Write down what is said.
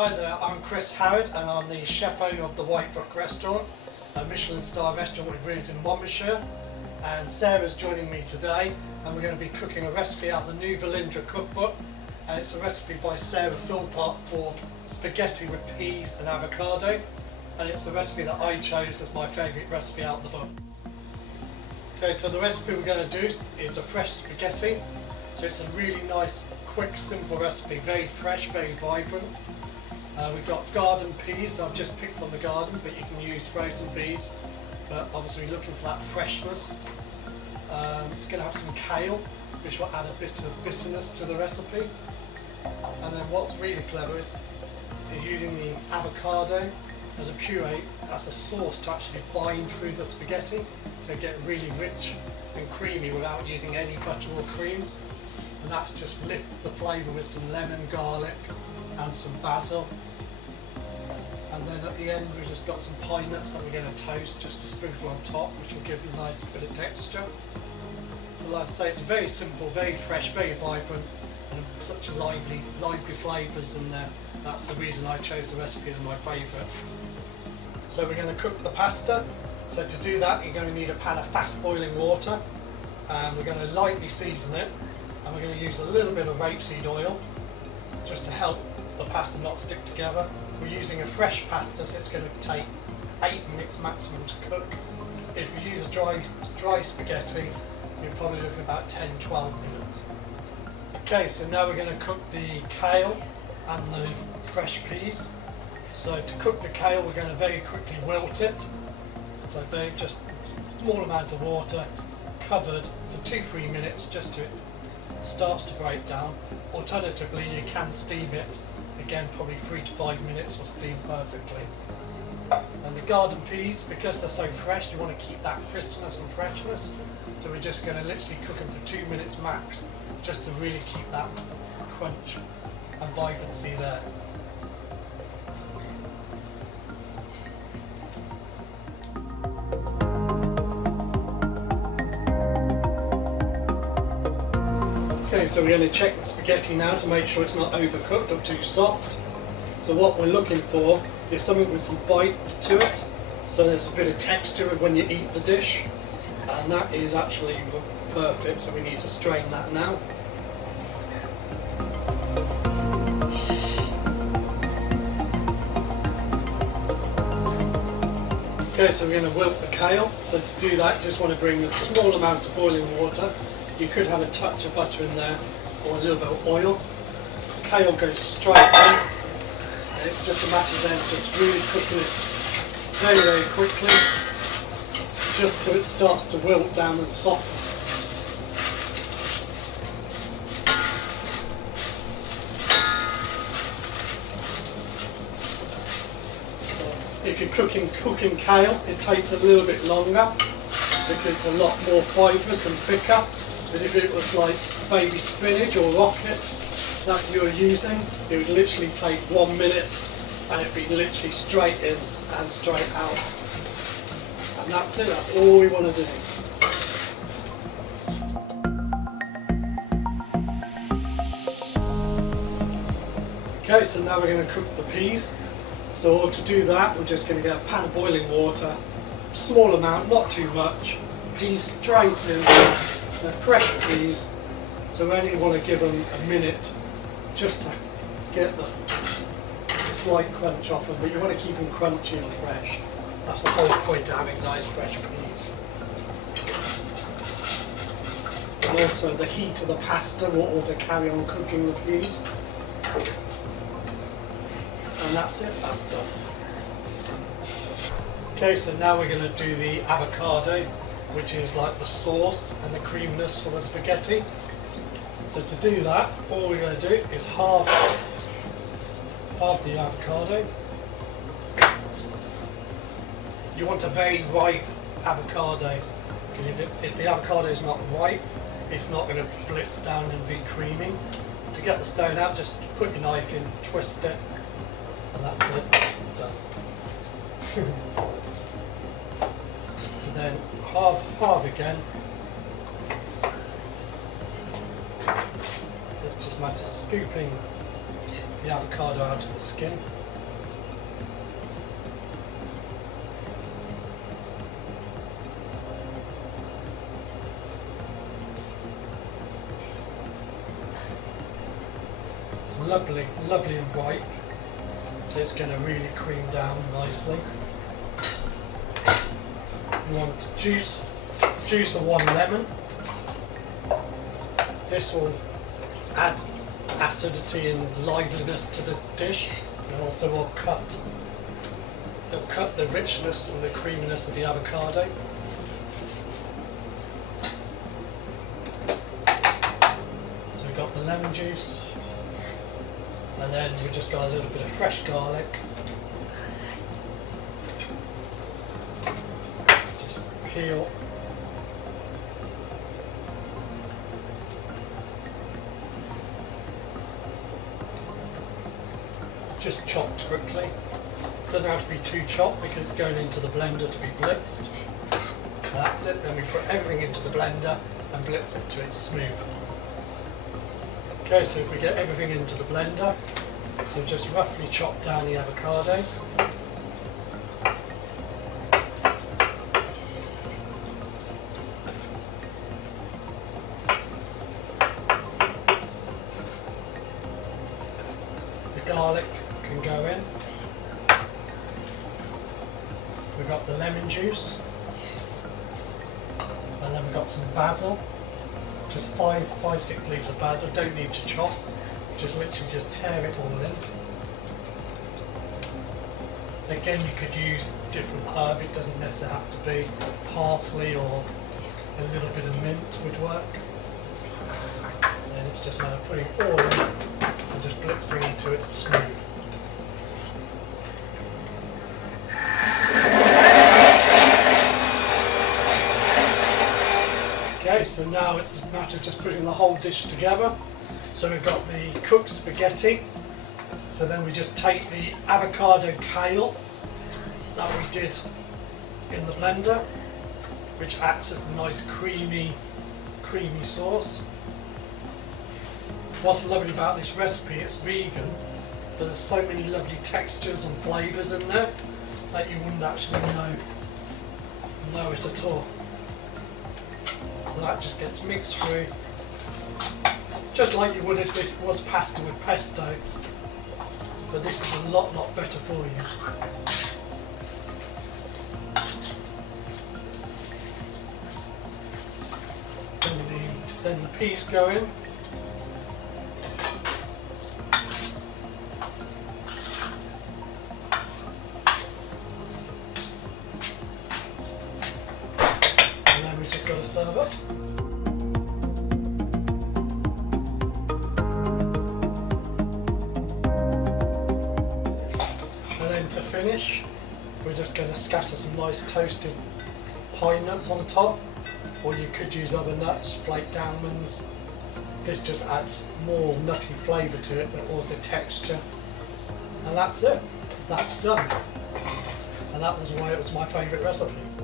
Hi there, I'm Chris Harrod and I'm the chef owner of the White Brook restaurant, a Michelin star restaurant with roots in Monmouthshire. And Sarah's joining me today and we're going to be cooking a recipe out of the new Velindre cookbook. And it's a recipe by Sarah Philpott for spaghetti with peas and avocado. And it's a recipe that I chose as my favourite recipe out of the book. Okay, so the recipe we're going to do is a fresh spaghetti. So it's a really nice, quick, simple recipe, very fresh, very vibrant. We've got garden peas. I've just picked from the garden, but you can use frozen peas. But obviously looking for that freshness. It's going to have some kale, which will add a bit of bitterness to the recipe. And then what's really clever is you're using the avocado as a puree, as a sauce to actually bind through the spaghetti, to get really rich and creamy without using any butter or cream. And that's just lift the flavour with some lemon, garlic and some basil. And then at the end we've just got some pine nuts that we're going to toast just to sprinkle on top, which will give a nice bit of texture. So like I say, it's very simple, very fresh, very vibrant, and such a lively flavours in there. That's the reason I chose the recipe as my favourite. So we're going to cook the pasta. So to do that you're going to need a pan of fast boiling water, and we're going to lightly season it, and we're going to use a little bit of rapeseed oil just to help the pasta not stick together. We're using a fresh pasta, so it's going to take 8 minutes maximum to cook. If you use a dry spaghetti, you're probably looking at about 10-12 minutes. Okay, so now we're going to cook the kale and the fresh peas. So to cook the kale, we're going to very quickly wilt it. So just a small amount of water, covered for 2-3 minutes, just till it starts to break down. Alternatively, you can steam it. Again, probably 3 to 5 minutes will steam perfectly. And the garden peas, because they're so fresh, you want to keep that crispness and freshness. So we're just going to literally cook them for 2 minutes max, just to really keep that crunch and vibrancy there. Okay, so we're going to check the spaghetti now to make sure it's not overcooked or too soft. So what we're looking for is something with some bite to it, so there's a bit of texture when you eat the dish, and that is actually perfect, so we need to strain that now. Okay, so we're going to wilt the kale. So to do that, you just want to bring a small amount of boiling water. You could have a touch of butter in there, or a little bit of oil. The kale goes straight in, and it's just a matter then of just really cooking it very, very quickly, just till it starts to wilt down and soften. So if you're cooking kale, it takes a little bit longer because it's a lot more fibrous and thicker. But if it was like baby spinach or rocket that you were using, it would literally take 1 minute and it'd be literally straight in and straight out. And that's it, that's all we want to do. Okay, so now we're going to cook the peas. So to do that, we're just going to get a pan of boiling water, small amount, not too much, peas straight in. They're fresh peas, so we only want to give them a minute just to get the slight crunch off them, but you want to keep them crunchy and fresh. That's the whole point of having nice fresh peas. And also the heat of the pasta will also carry on cooking the peas. And that's it, that's done. Okay, so now we're going to do the avocado, which is like the sauce and the creaminess for the spaghetti. So to do that, all we're going to do is halve the avocado. You want a very ripe avocado, because if the avocado is not ripe, it's not going to blitz down and be creamy. To get the stone out, just put your knife in, twist it, and that's it, done. So then halve again. It's just a matter of scooping the avocado out of the skin. It's lovely, lovely and white, so it's going to really cream down nicely. You want to juice of 1 lemon. This will add acidity and liveliness to the dish, and also will cut the richness and the creaminess of the avocado. So we've got the lemon juice, and then we just got a little bit of fresh garlic. Just peel. Just chopped quickly. Doesn't have to be too chopped because it's going into the blender to be blitzed. That's it. Then we put everything into the blender and blitz it till it's smooth. Okay, so if we get everything into the blender, so just roughly chop down the avocado. The garlic can go in. We've got the lemon juice, and then we've got some basil, just 5-6 leaves of basil. Don't need to chop, just literally just tear it all in. Again, you could use different herb, it doesn't necessarily have to be parsley, or a little bit of mint would work. And it's just a matter of putting it all in and just blitzing until it's smooth. Okay, so now it's a matter of just putting the whole dish together. So we've got the cooked spaghetti. So then we just take the avocado kale that we did in the blender, which acts as a nice creamy sauce. What's lovely about this recipe, it's vegan, but there's so many lovely textures and flavours in there that you wouldn't actually know it at all. So that just gets mixed through, just like you would if this was pasta with pesto, but this is a lot better for you. Then the peas go in. And then we just got to serve it. And then to finish, we're just going to scatter some nice toasted pine nuts on the top, or you could use other nuts, flaked almonds. This just adds more nutty flavour to it, but also texture. And that's it. That's done. And that was why it was my favourite recipe.